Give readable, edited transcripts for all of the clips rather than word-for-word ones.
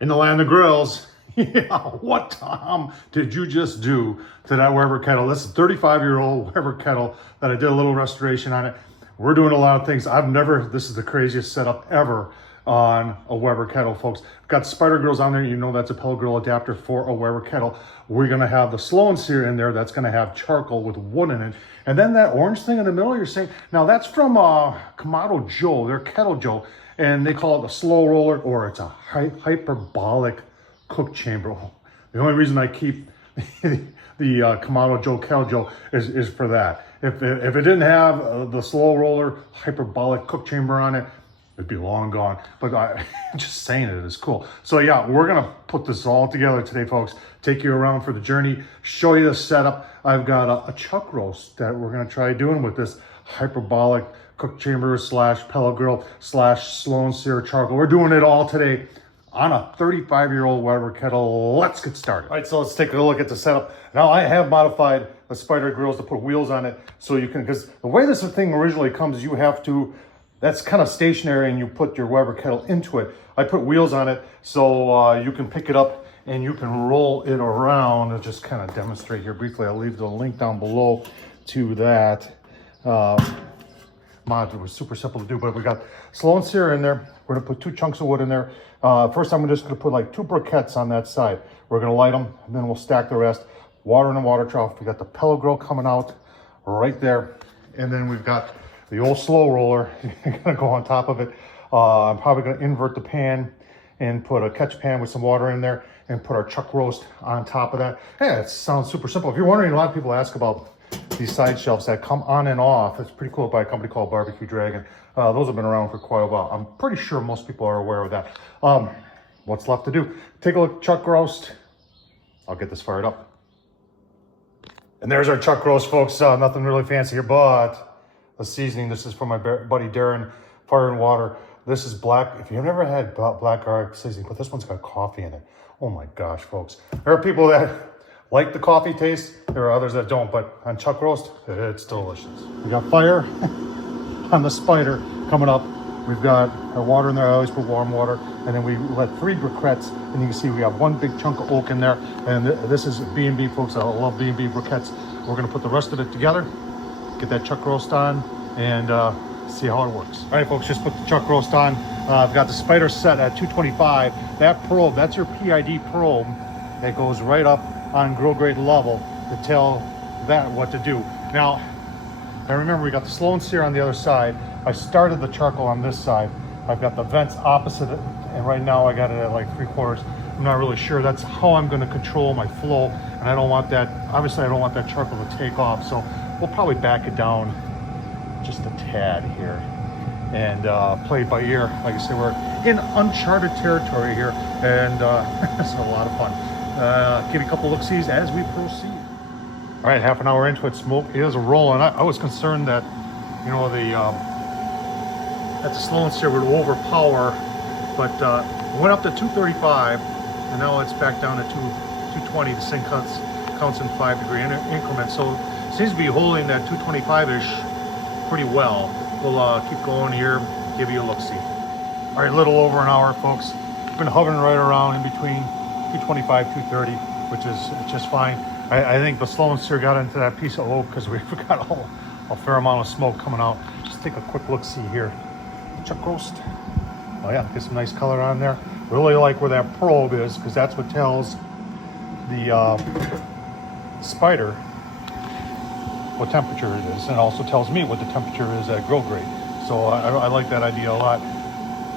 In the land of grills. Yeah, what Tom did you just do to that Weber kettle? This is a 35-year-old Weber kettle that I did a little restoration on it. We're doing a lot of things. This is the craziest setup ever on a Weber kettle, folks. I've got spider grills on there. You know that's a Pellet grill adapter for a Weber kettle. We're gonna have the slow and sear in there. That's gonna have charcoal with wood in it. And then that orange thing in the middle, you're saying, now that's from Kamado Joe, their Kettle Joe, and they call it a slow roller, or it's a hyperbolic cook chamber. The only reason I keep the Kamado Joe Kettle Joe is for that. If it didn't have the slow roller hyperbolic cook chamber on it, it'd be long gone. But just saying it is cool. So yeah, we're gonna put this all together today, folks. Take you around for the journey, show you the setup. I've got a chuck roast that we're gonna try doing with this hyperbolic cook chamber / pellet grill / slow and sear charcoal. We're doing it all today on a 35-year-old Weber kettle. Let's get started. All right, so let's take a look at the setup. Now I have modified the spider grills to put wheels on it so you can, because the way this thing originally comes, you have to, that's kind of stationary and you put your Weber kettle into it. I put wheels on it so you can pick it up and you can roll it around. I'll just kind of demonstrate here briefly. I'll leave the link down below to that. Mod, it was super simple to do, but we got slow and sear in there. We're gonna put 2 chunks of wood in there. First, I'm just gonna put like 2 briquettes on that side. We're gonna light them, and then we'll stack the rest. Water in the water trough. We got the pellet grill coming out right there. And then we've got the old slow roller. You're gonna go on top of it. I'm probably gonna invert the pan and put a catch pan with some water in there and put our chuck roast on top of that. Yeah, it sounds super simple. If you're wondering, a lot of people ask about these side shelves that come on and off. It's pretty cool by a company called Barbecue Dragon. Those have been around for quite a while. I'm pretty sure most people are aware of that. What's left to do? Take a look at chuck roast. I'll get this fired up. And there's our chuck roast, folks. Nothing really fancy here, but the seasoning. This is from my buddy Darren, Fire and Water. This is black. If you've never had black garlic seasoning, but this one's got coffee in it. Oh my gosh, folks. There are people that like the coffee taste. There are others that don't, but on chuck roast, it's delicious. We got fire on the spider coming up. We've got our water in there. I always put warm water. And then we let 3 briquettes, and you can see we have 1 big chunk of oak in there. And this is B&B, folks. I love B&B briquettes. We're gonna put the rest of it together, get that chuck roast on, and see how it works. All right, folks, just put the chuck roast on. I've got the spider set at 225. That probe, that's your PID probe that goes right up on grill grade level to tell that what to do. Now, I remember we got the slow and sear on the other side. I started the charcoal on this side. I've got the vents opposite it, and right now I got it at like 3/4. I'm not really sure. That's how I'm gonna control my flow, and I don't want that, obviously I don't want that charcoal to take off, so we'll probably back it down just a tad here and play it by ear. Like I said, we're in uncharted territory here, and it's a lot of fun. Give you a couple look-sees as we proceed. All right, half an hour into it, smoke is rolling. I was concerned that, you know, that the slow and sear would overpower, but went up to 235, and now it's back down to 220. The thing counts in 5-degree increments, so it seems to be holding that 225-ish pretty well. We'll keep going here, give you a look-see. All right, a little over an hour, folks. Been hovering right around in between 225, 230, which is just fine. I think the slow and sear got into that piece of oak because we've got a fair amount of smoke coming out. Just take a quick look-see here. Chuck roast. Oh yeah, get some nice color on there. Really like where that probe is, because that's what tells the spider what temperature it is, and also tells me what the temperature is at grill grade. So I like that idea a lot.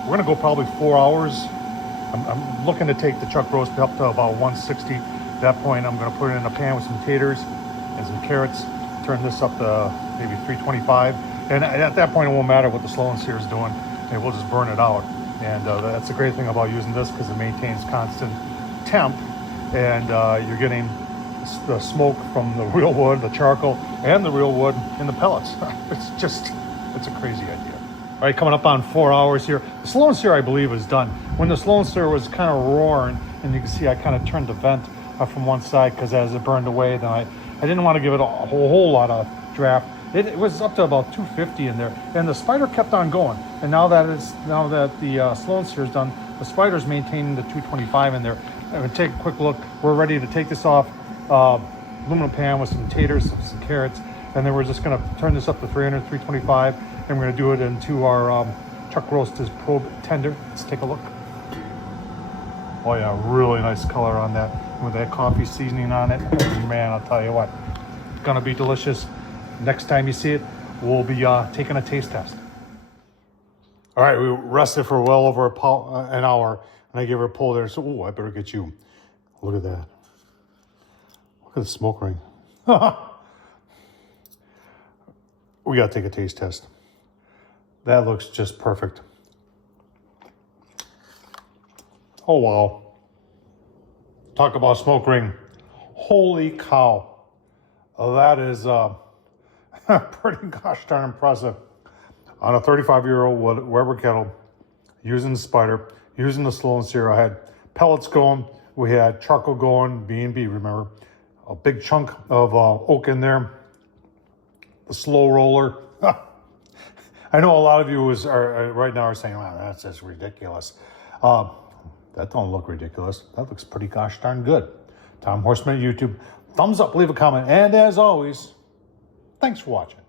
We're gonna go probably 4 hours. I'm looking to take the chuck roast up to about 160. At that point, I'm gonna put it in a pan with some taters and some carrots, turn this up to maybe 325. And at that point, it won't matter what the slow and sear is doing, and we'll just burn it out. And that's the great thing about using this, because it maintains constant temp, and you're getting the smoke from the real wood, the charcoal, and the real wood in the pellets. It's a crazy idea. All right, coming up on 4 hours here. The slow and sear, I believe, is done. When the slow and sear was kind of roaring, and you can see I kind of turned the vent from one side, because as it burned away, then I didn't want to give it a whole lot of draft. It was up to about 250 in there, and the spider kept on going. And now that the Sloan Sear is done, the spider's maintaining the 225 in there. I'm gonna take a quick look. We're ready to take this off. Aluminum pan with some taters, some carrots, and then we're just gonna turn this up to 300, 325, and we're gonna do it into our chuck roasters probe tender. Let's take a look. Oh yeah, really nice color on that with that coffee seasoning on it. Man, I'll tell you what, it's gonna be delicious. Next time you see it, we'll be taking a taste test. All right, we rested for well over an hour, and I gave her a pull there. So, oh, I better get you. Look at that. Look at the smoke ring. We gotta take a taste test. That looks just perfect. Oh, wow. Talk about smoke ring. Holy cow. That is pretty gosh darn impressive. On a 35-year-old Weber kettle, using the spider, using the Sloan Sear. I had pellets going. We had charcoal going, B&B, remember? A big chunk of oak in there. The slow roller. I know a lot of you are right now are saying, wow, that's just ridiculous. That don't look ridiculous. That looks pretty gosh darn good. Tom Horsman at YouTube. Thumbs up, leave a comment, and as always, thanks for watching.